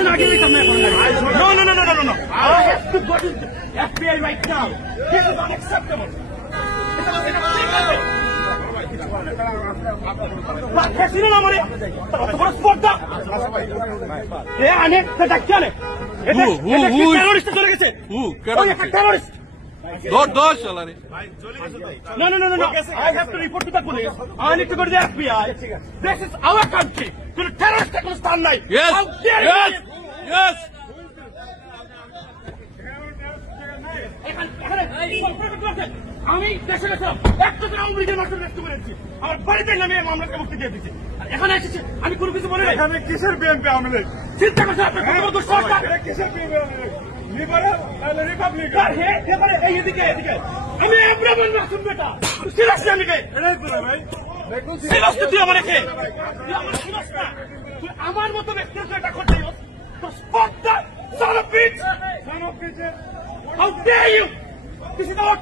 করছেন আগে দিতাম না এখন no no no no no no I have to go to FBI right now. This is unacceptable. कैसी ना हमारे थोड़ा स्पर्धा ये आने तो क्या ले टेररिस्ट चले गए टेररिस्ट दौड़ चला रे No, no, no, no, no. I have to report to the police. I need to go to the FBI. This is our country. To the terrorist can stand like. Yes. How dare Yes. you? Yes. আমি দেশে গেছিলাম একটা আওয়ামী লীগের মাত্র ব্যস্ত করেছি আমার বাড়িতে নামে মামলাকে মুক্তি দিয়ে দিচ্ছি এখানে এসেছি আমি কোনো কিছু বলি এখানে কিসের বিএনপি আওয়ামী লীগ চিন্তা করছেন আপনার কত বড় দুঃসাহস কিসের বিএনপি লিবারেল রিপাবলিক এবারে এই এদিকে আমি এব্রাহিম রাসুল বেটা সিরিয়াসলি আমি কে এটাই তো ভাই সিরিয়াসলি তুই আমার কে তুই আমার সিরিয়াস না তুই আমার মতো ব্যক্তির এটা করতে তো spot that son of bitch how dare you this is our